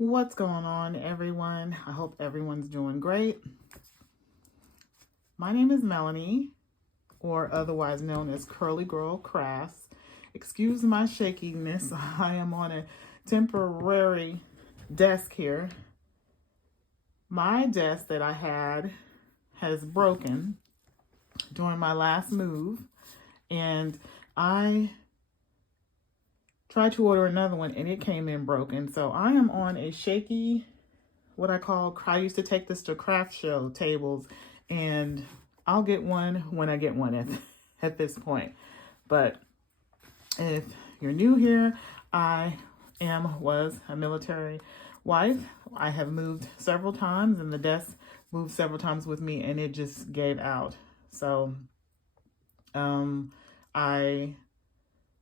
What's going on, everyone? I hope everyone's doing great. My name is Melanie, or otherwise known as Curly Girl Crafts. Excuse my shakiness. I am on a temporary desk here. My desk that I had has broken during my last move, and I tried to order another one and it came in broken. So I am on a shaky, I used to take this to craft show tables, and I'll get one when I get one at this point. But if you're new here, was a military wife. I have moved several times, and the desk moved several times with me, and it just gave out. So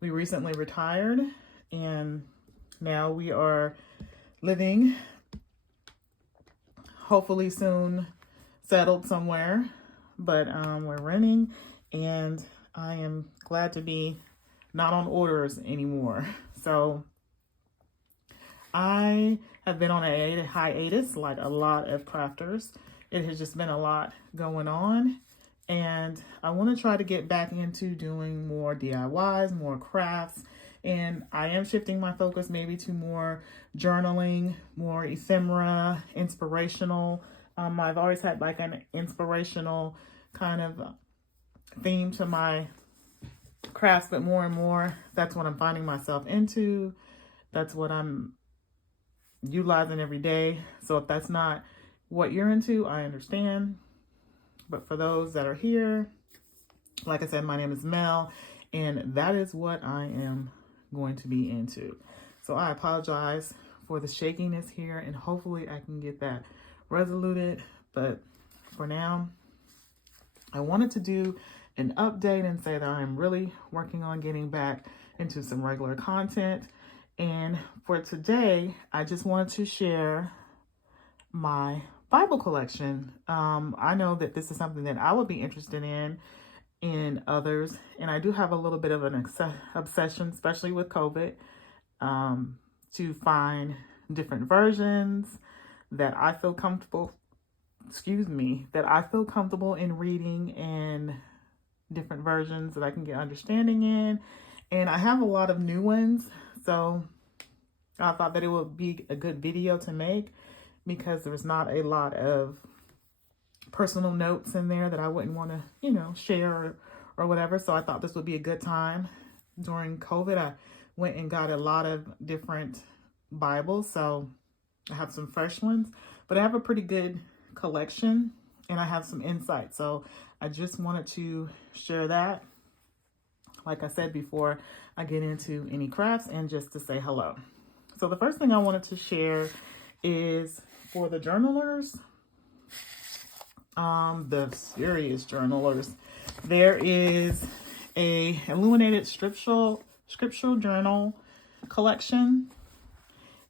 we recently retired, and now we are living, hopefully soon settled somewhere, but we're renting, and I am glad to be not on orders anymore. So I have been on a hiatus like a lot of crafters. It has just been a lot going on, and I want to try to get back into doing more DIYs, more crafts, and I am shifting my focus maybe to more journaling, more ephemera, inspirational. I've always had like an inspirational kind of theme to my crafts, but more and more, that's what I'm finding myself into. That's what I'm utilizing every day. So if that's not what you're into, I understand. But for those that are here, like I said, my name is Mel, and that is what I am going to be into. So I apologize for the shakiness here, and hopefully I can get that resoluted. But for now, I wanted to do an update and say that I'm really working on getting back into some regular content. And for today, I just wanted to share my Bible collection. I know that this is something that I would be interested in others, and I do have a little bit of an obsession, especially with COVID, to find different versions that I feel comfortable in reading, and different versions that I can get understanding in. And I have a lot of new ones, so I thought that it would be a good video to make, because there's not a lot of personal notes in there that I wouldn't want to, share or whatever. So I thought this would be a good time. During COVID, I went and got a lot of different Bibles. So I have some fresh ones, but I have a pretty good collection, and I have some insight. So I just wanted to share that, like I said, before I get into any crafts, and just to say hello. So the first thing I wanted to share is for the journalers, the serious journalers. There is a illuminated scriptural journal collection,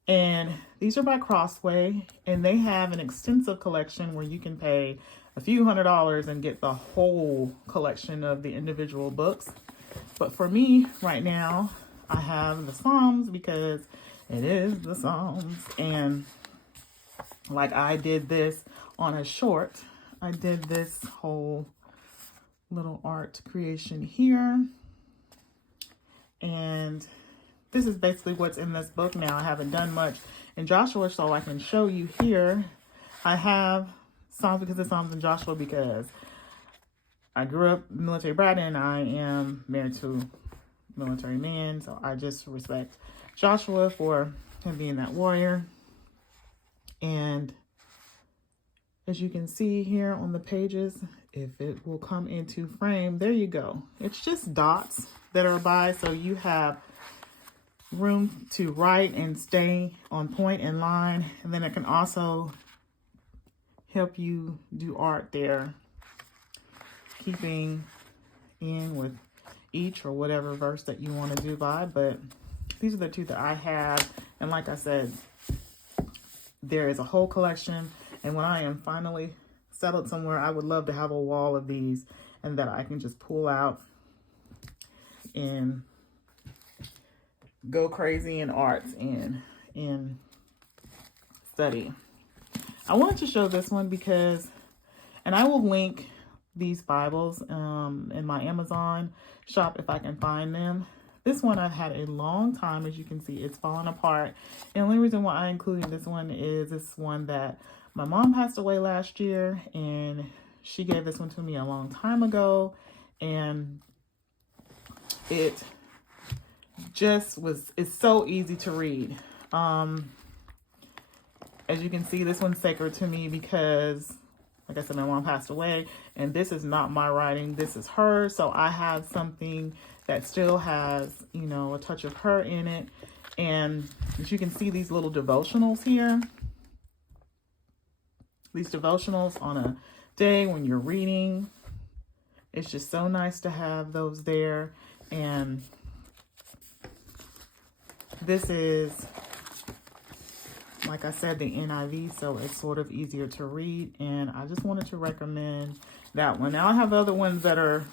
and these are by Crossway, and they have an extensive collection where you can pay a few $100s and get the whole collection of the individual books. But for me right now, I have the Psalms, because it is the Psalms. And like, I did this on a short. I did this whole little art creation here. And this is basically what's in this book now. I haven't done much in Joshua, so I can show you here. I have Psalms because it's Psalms in Joshua, because I grew up military brat, and I am married to a military man. So I just respect Joshua for him being that warrior. And as you can see here on the pages, if it will come into frame, there you go. It's just dots that are by, so you have room to write and stay on point and line. And then it can also help you do art there, keeping in with each or whatever verse that you want to do by. But these are the two that I have. And like I said, there is a whole collection. And when I am finally settled somewhere, I would love to have a wall of these, and that I can just pull out and go crazy in arts and in study. I wanted to show this one because, and I will link these Bibles in my Amazon shop if I can find them. This one I've had a long time. As you can see, it's falling apart. And the only reason why I included this one is this one that my mom passed away last year, and she gave this one to me a long time ago, and it just it's so easy to read. As you can see, this one's sacred to me because, like I said, my mom passed away, and this is not my writing. This is hers. So I have something that still has, you know, a touch of her in it. And as you can see, these little devotionals here, these devotionals on a day when you're reading, it's just so nice to have those there. And this is, like I said, the NIV, so it's sort of easier to read, and I just wanted to recommend that one. Now I have other ones that are,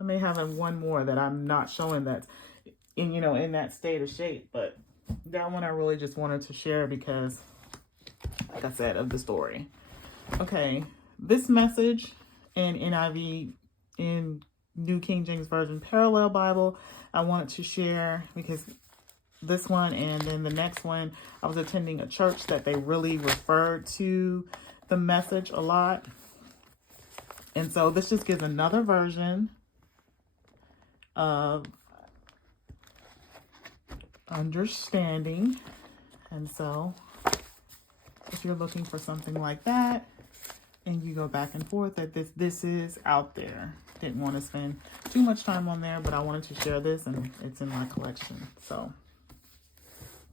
I may have one more that I'm not showing that's in, you know, in that state of shape, but that one I really just wanted to share because, like I said, of the story. Okay, this message in NIV, in New King James Version Parallel Bible, I wanted to share because this one and then the next one, I was attending a church that they really referred to the message a lot. And so this just gives another version of understanding. And so if you're looking for something like that and you go back and forth, that this is out there. Didn't want to spend too much time on there, but I wanted to share this, and it's in my collection. So,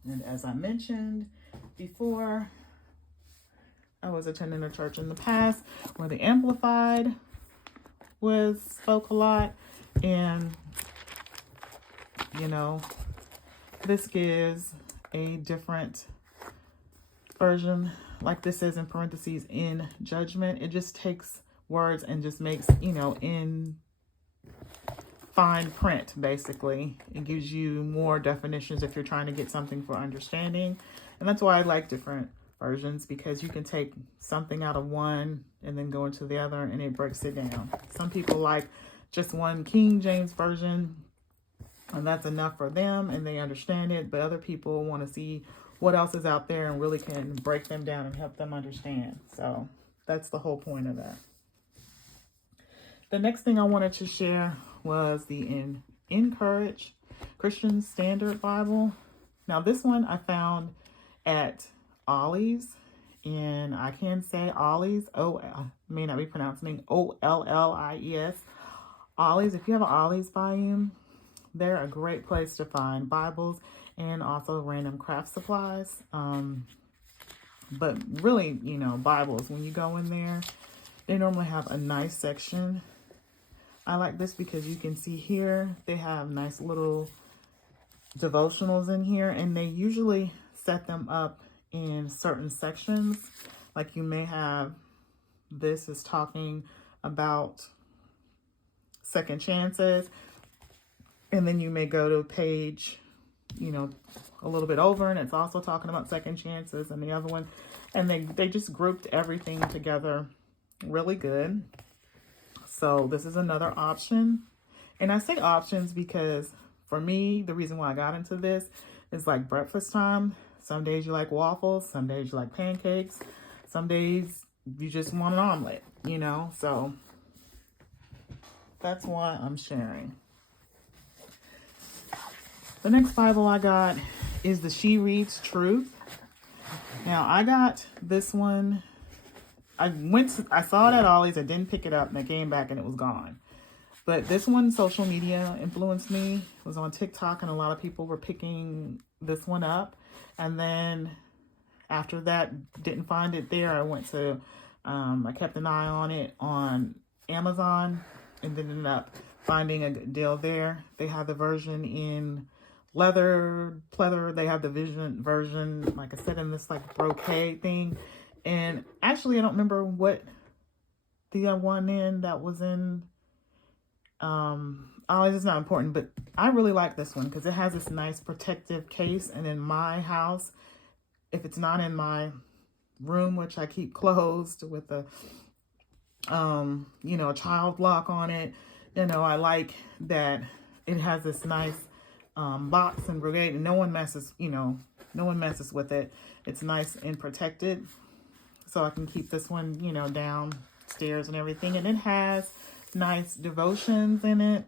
and as I mentioned before, I was attending a church in the past where the Amplified spoke a lot, and you know, this gives a different version, like this is in parentheses, in judgment. It just takes words and just makes, you know, in fine print, basically. It gives you more definitions if you're trying to get something for understanding. And that's why I like different versions, because you can take something out of one and then go into the other and it breaks it down. Some people like just one King James version and that's enough for them and they understand it, but other people want to see what else is out there and really can break them down and help them understand. So that's the whole point of that. The next thing I wanted to share was the Encourage Christian Standard Bible. Now this one I found at Ollie's, and I can say Ollie's, may not be pronouncing Ollies. Ollie's, if you have an Ollie's volume, they're a great place to find Bibles and also random craft supplies. But really, you know, Bibles, when you go in there, they normally have a nice section. I like this because you can see here, they have nice little devotionals in here, and they usually set them up in certain sections. Like you may have, this is talking about second chances, and then you may go to a page, you know, a little bit over, and it's also talking about second chances, and the other one, and they just grouped everything together really good. So this is another option. And I say options because for me, the reason why I got into this is like breakfast time. Some days you like waffles, some days you like pancakes, some days you just want an omelet, you know? So that's why I'm sharing. The next Bible I got is the She Reads Truth. Now I got this one. I saw it at Ollie's. I didn't pick it up, and I came back and it was gone. But this one, social media influenced me. It was on TikTok, and a lot of people were picking this one up. And then after that, didn't find it there. I went to, I kept an eye on it on Amazon, and then ended up finding a good deal there. They have the version in leather, pleather. They have the vision version, like I said, in this like brocade thing. And actually, I don't remember what the one in that was in Oh, it's not important, but I really like this one because it has this nice protective case. And in my house, if it's not in my room, which I keep closed with a, a child lock on it, I like that it has this nice box and brigade, and no one messes with it. It's nice and protected, so I can keep this one, downstairs and everything. And it has nice devotions in it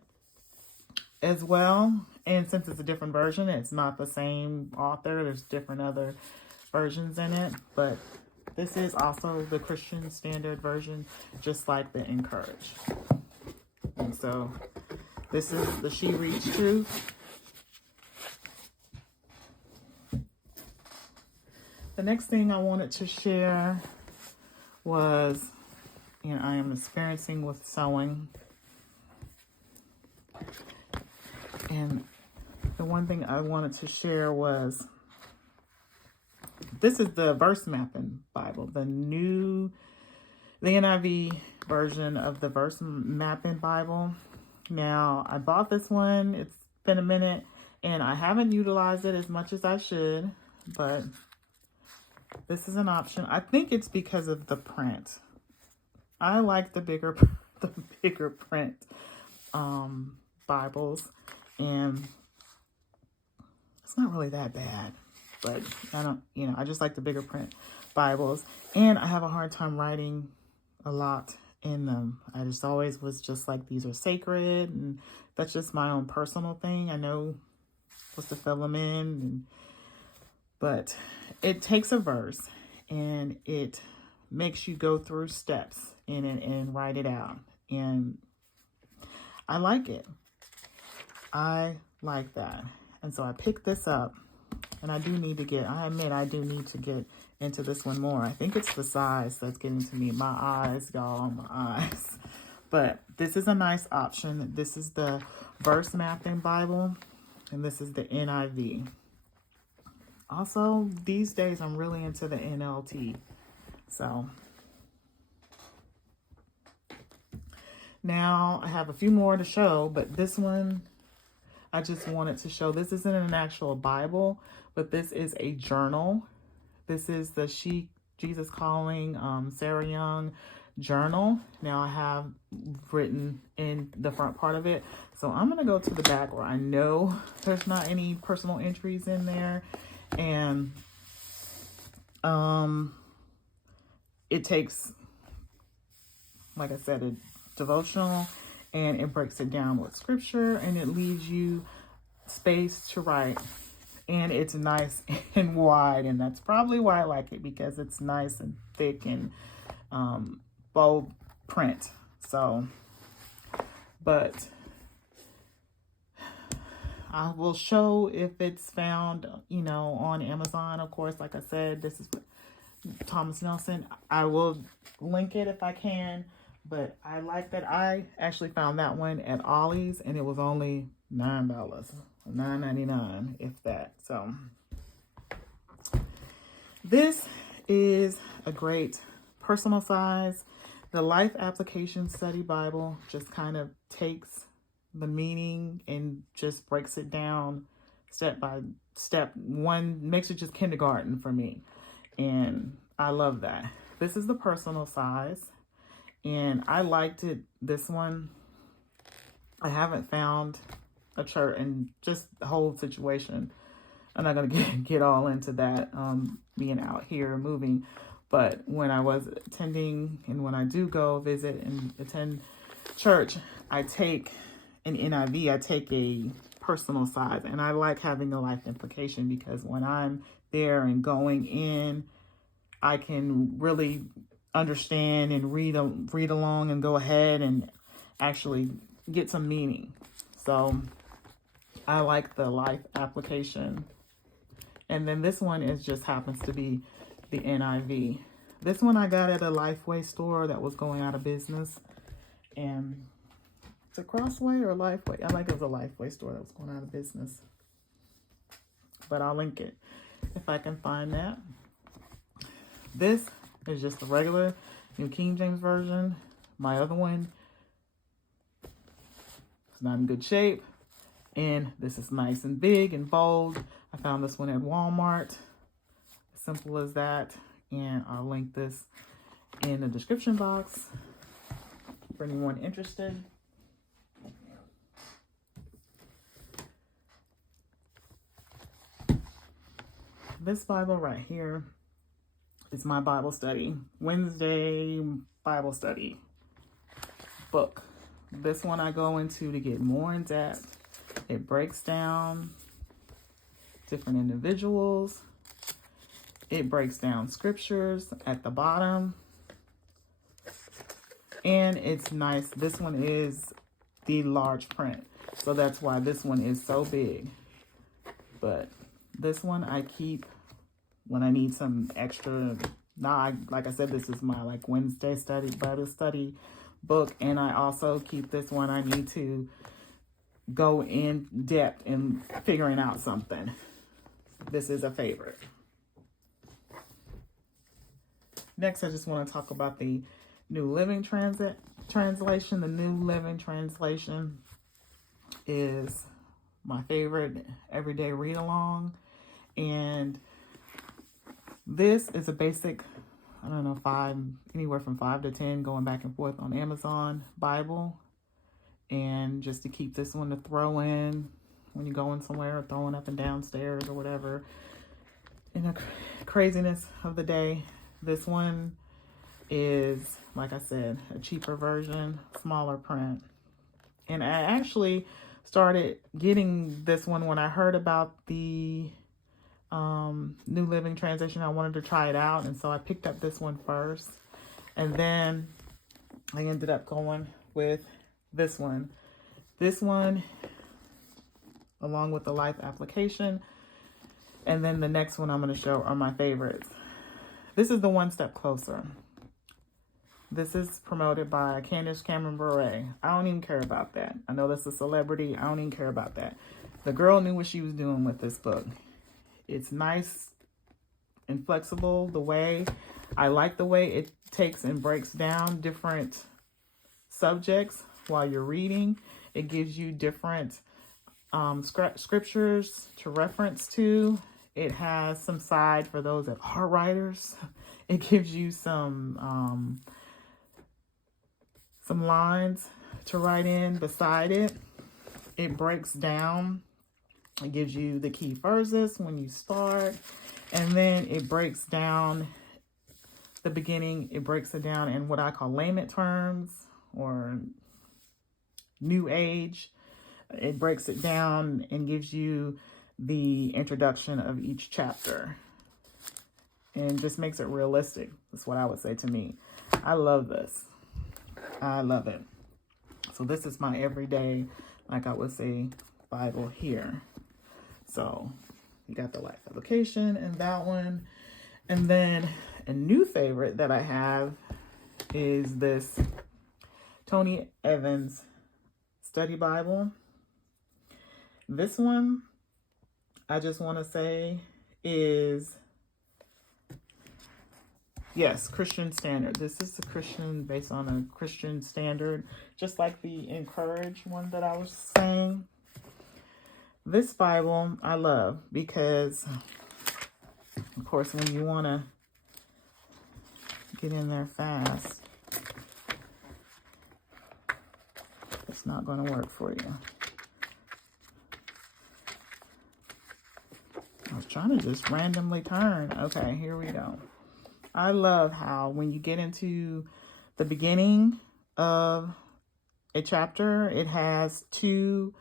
as well. And since it's a different version, it's not the same author. There's different other versions in it, but this is also the Christian Standard Version, just like the Encourage. And so this is the She Reads Truth. The next thing I wanted to share was, I am experiencing with sewing. And the one thing I wanted to share was, this is the Verse Mapping Bible, the NIV version of the Verse Mapping Bible. Now, I bought this one. It's been a minute, and I haven't utilized it as much as I should, but this is an option. I think it's because of the print. I like the bigger print Bibles, and it's not really that bad, but I just like the bigger print Bibles, and I have a hard time writing a lot in them. I just always was just like, these are sacred, and that's just my own personal thing. I know supposed to fill them in, but it takes a verse and it makes you go through steps in it and write it out. And I like it. I like that. And so I picked this up, and I admit I do need to get into this one more. I think it's the size that's getting to me. My eyes, y'all, my eyes. But this is a nice option. This is the Verse Mapping Bible, and this is the NIV. Also, these days, I'm really into the NLT. So, now I have a few more to show, but this one, I just wanted to show. This isn't an actual Bible, but this is a journal. This is the Jesus Calling Sarah Young journal. Now I have written in the front part of it. So I'm going to go to the back where I know there's not any personal entries in there. And it takes, like I said, a devotional, and it breaks it down with scripture, and it leaves you space to write, and it's nice and wide, and that's probably why I like it, because it's nice and thick and bold print. So, but I will show if it's found, on Amazon. Of course, like I said, this is Thomas Nelson. I will link it if I can, but I like that. I actually found that one at Ollie's, and it was only $9, $9.99, if that. So this is a great personal size. The Life Application Study Bible just kind of takes the meaning and just breaks it down step by step. One makes it just kindergarten for me, and I love that. This is the personal size, and I liked it. This one, I haven't found a church, and just the whole situation. I'm not gonna get all into that, being out here moving, but when I was attending, and when I do go visit and attend church, I take an NIV, I take a personal size, and I like having a life implication, because when I'm there and going in, I can really understand and read along and go ahead and actually get some meaning. So I like the life application. And then this one just happens to be the NIV. This one I got at a Lifeway store that was going out of business. And it's a Crossway or Lifeway. I think it was a Lifeway store that was going out of business. But I'll link it if I can find that. This is just a regular New King James Version. My other one It's not in good shape. And this is nice and big and bold. I found this one at Walmart. Simple as that. And I'll link this in the description box for anyone interested. This Bible right here is my Bible study, Wednesday Bible study book. This one I go into to get more in depth. It breaks down different individuals. It breaks down scriptures at the bottom. And it's nice. This one is the large print. So that's why this one is so big. But this one I keep when I need some extra. Now, like I said, this is my Wednesday Bible study book. And I also keep this one. I need to go in depth in figuring out something. This is a favorite. Next, I just want to talk about the New Living Translation. The New Living Translation is my favorite everyday read along. And this is a basic, I don't know, anywhere from 5 to 10 going back and forth on Amazon Bible. And just to keep this one to throw in when you're going somewhere, throwing up and down stairs or whatever. In the craziness of the day, this one is, like I said, a cheaper version, smaller print. And I actually started getting this one when I heard about the New Living Translation. I wanted to try it out, and so I picked up this one first. And then I ended up going with this one. This one, along with the Life Application. And then the next one I'm going to show are my favorites. This is the One Step Closer. This is promoted by Candace Cameron Bure. I don't even care about that. I know that's a celebrity. I don't even care about that. The girl knew what she was doing with this book. It's nice and flexible. I like the way it takes and breaks down different subjects while you're reading. It gives you different scriptures to reference to. It has some side for those that are writers. It gives you some lines to write in beside it. It breaks down. It gives you the key verses when you start. And then it breaks down the beginning. It breaks it down in what I call layman terms or new age. It breaks it down and gives you the introduction of each chapter and just makes it realistic. That's what I would say to me. I love this. I love it. So this is my everyday, like I would say, Bible here. So you got the Life Application and that one. And then a new favorite that I have is this Tony Evans Study Bible. This one, I just want to say, is, yes, Christian Standard. This is a Christian, based on a Christian standard, just like the Encourage one that I was saying. This Bible I love because, of course, when you want to get in there fast, it's not going to work for you. I was trying to just randomly turn. Okay, here we go. I love how when you get into the beginning of a chapter, it has 2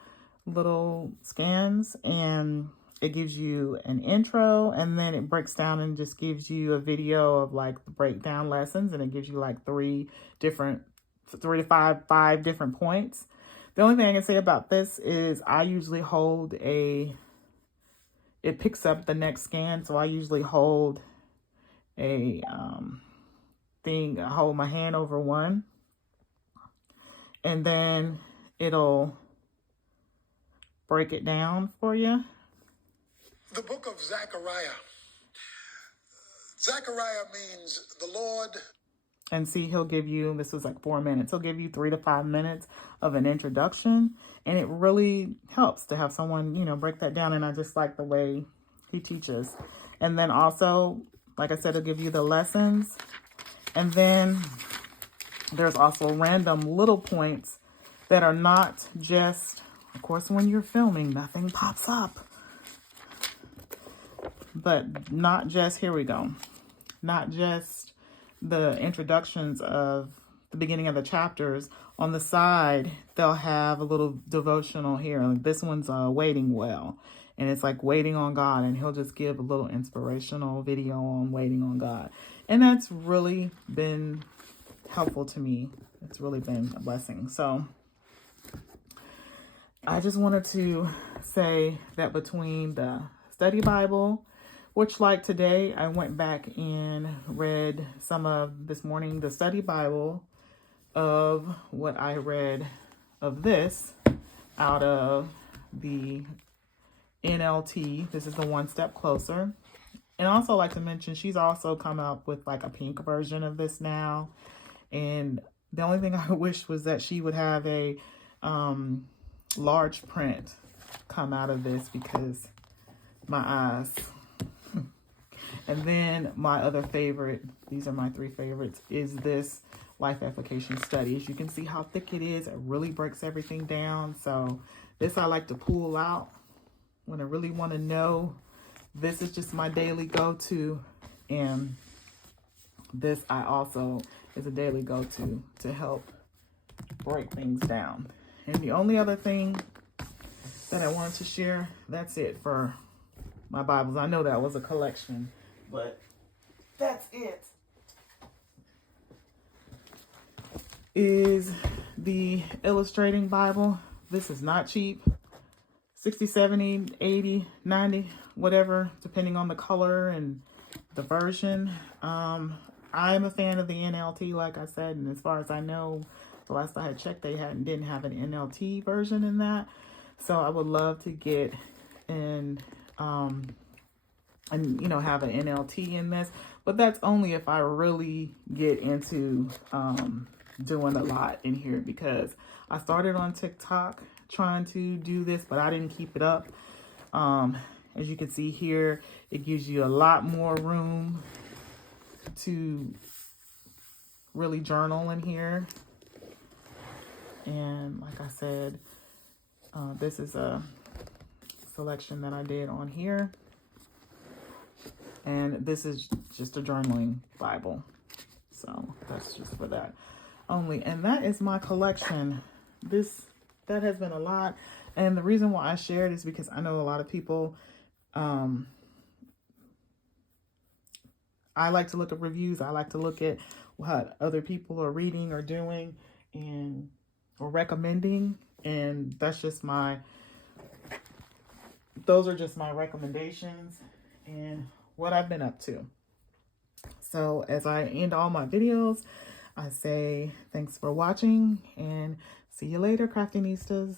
little scans and it gives you an intro, and then it breaks down and just gives you a video of like the breakdown lessons, and it gives you like 3 to 5 different points. The only thing I can say about this is I usually hold it picks up the next scan. So I usually hold I hold my hand over one, and then it'll break it down for you. The book of Zechariah. Zechariah means the Lord and see, he'll give you, this was like 4 minutes, he'll give you 3 to 5 minutes of an introduction, and it really helps to have someone, you know, break that down. And I just like the way he teaches. And then also, like I said, he'll give you the lessons, and then there's also random little points that are not just, of course, when you're filming, nothing pops up, but not just, here we go, not just the introductions of the beginning of the chapters. On the side, they'll have a little devotional here. Like this one's Waiting Well, and it's like waiting on God, and he'll just give a little inspirational video on waiting on God. And that's really been helpful to me. It's really been a blessing. So I just wanted to say that between the study Bible, which like today, I went back and read some of this morning, the study Bible of what I read of this out of the NLT. This is the One Step Closer. And also like to mention, she's also come up with like a pink version of this now. And the only thing I wish was that she would have a large print come out of this, because my eyes. And then my other favorite, these are my 3 favorites, is this Life Application Study. As you can see how thick it is, it really breaks everything down. So this I like to pull out when I really want to know. This is just my daily go-to, and this I also is a daily go-to to help break things down. And the only other thing that I wanted to share, that's it for my Bibles. I know that was a collection, but that's it. Is the Illustrating Bible. This is not cheap. 60, 70, 80, 90, whatever, depending on the color and the version. I'm a fan of the NLT, like I said, and as far as I know, the last I had checked, they didn't have an NLT version in that. So I would love to get and you know, have an NLT in this, but that's only if I really get into doing a lot in here, because I started on TikTok trying to do this, but I didn't keep it up. As you can see here, it gives you a lot more room to really journal in here. And like I said, this is a selection that I did on here. And this is just a journaling Bible. So that's just for that only. And that is my collection. That has been a lot. And the reason why I shared is because I know a lot of people, I like to look at reviews. I like to look at what other people are reading or doing or recommending. And that's just those are just my recommendations and what I've been up to. So as I end all my videos, I say thanks for watching, and see you later, Craftinistas.